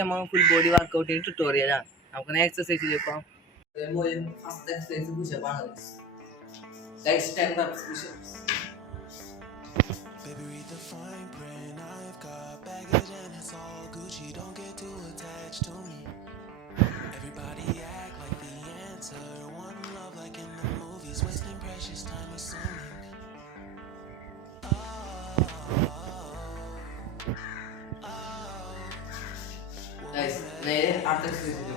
നമ്മൾ full body വർക്കൗട്ടിന് ട്യൂട്ടോറിയലാണ്. നമുക്ക് എക്സസൈസ് ചെയ്യപ്പോൾ ഫസ്റ്റ് എക്സസൈസ് പുഷപ്പാണ്. Guys, 10 reps push-ups. Baby, read the fine print. I've got baggage and it's all Gucci. Don't get too attached to me. Everybody act like the answer. One love like in the movies. Wasting precious time assuming. Guys, after exercise.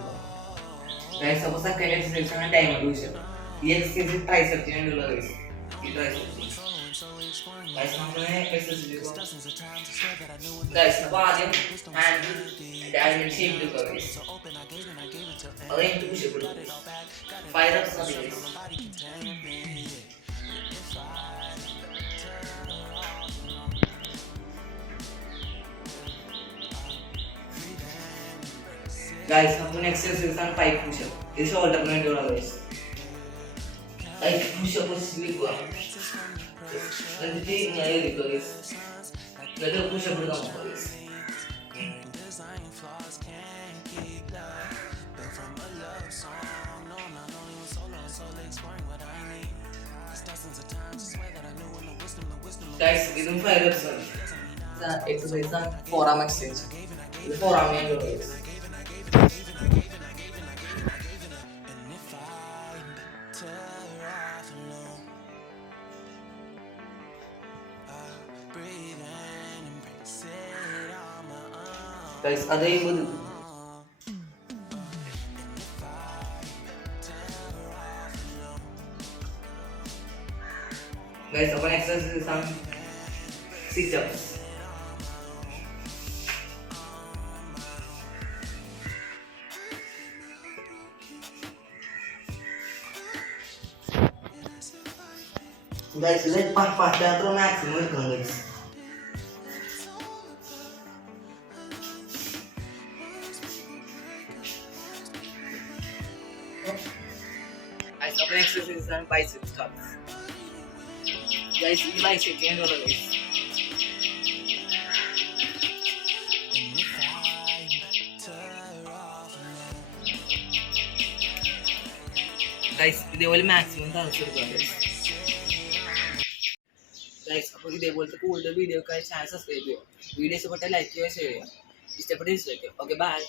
Guys, suppose second exercise on timer push-up. ഈ എക്സസൈസ് ട്രൈസെപ്സിന് വേണ്ടിയുള്ള ഗൈസ്. ഈ triceps guys നമുക്ക് എക്സസൈസ് ചെയ്യണം. ഗൈസ് അപ്പോൾ ആദ്യം ഹാൻഡ് അതിന്റെ ഷേപ്പ് എടുക്കുക ഗൈസ്. അത് കഴിഞ്ഞിട്ട് പുഷപ്പ് എടുക്കുക. 5 reps മതി ഗൈസ്. ഗൈസ് നമുക്ക് നെക്സ്റ്റ് എക്സസൈസ് ആണ് പൈപ്പ് പുഷപ്പ്. ഇത് ഷോൾഡറിന് വേണ്ടിയുള്ള guys. Like push-up sleep well. Nanti nyari gitu guys. Jadi push-up berkamu guys. Guys, ini 5 reps. Nah, exercise forearm extension. Ini forearmnya dulu guys. Guys, ada yang baru. Guys, apa exercise sang sit-ups. Guys, lihat pas-pas dan terus maksimum kan guys. Guys, apa exercise sang biceps curls. Guys, ini biceps yang dulu guys. Guys, ഇതേപോലെ മാക്സിമം തളച്ചെടുക്കുക guys. Guys, അപ്പോൾ ഇതേപോലത്തെ കൂടുതൽ വീഡിയോക്കായി channel subscribe ചെയ്യുക. വീഡിയോ ഇഷ്ടപ്പെട്ടാൽ ലൈക്ക് ചെയ്യുക, ഷെയർ ചെയ്യുക. ഇഷ്ടപ്പെട്ട് ഡിസ്ലൈക്ക് ചെയ്യുക. Okay bye.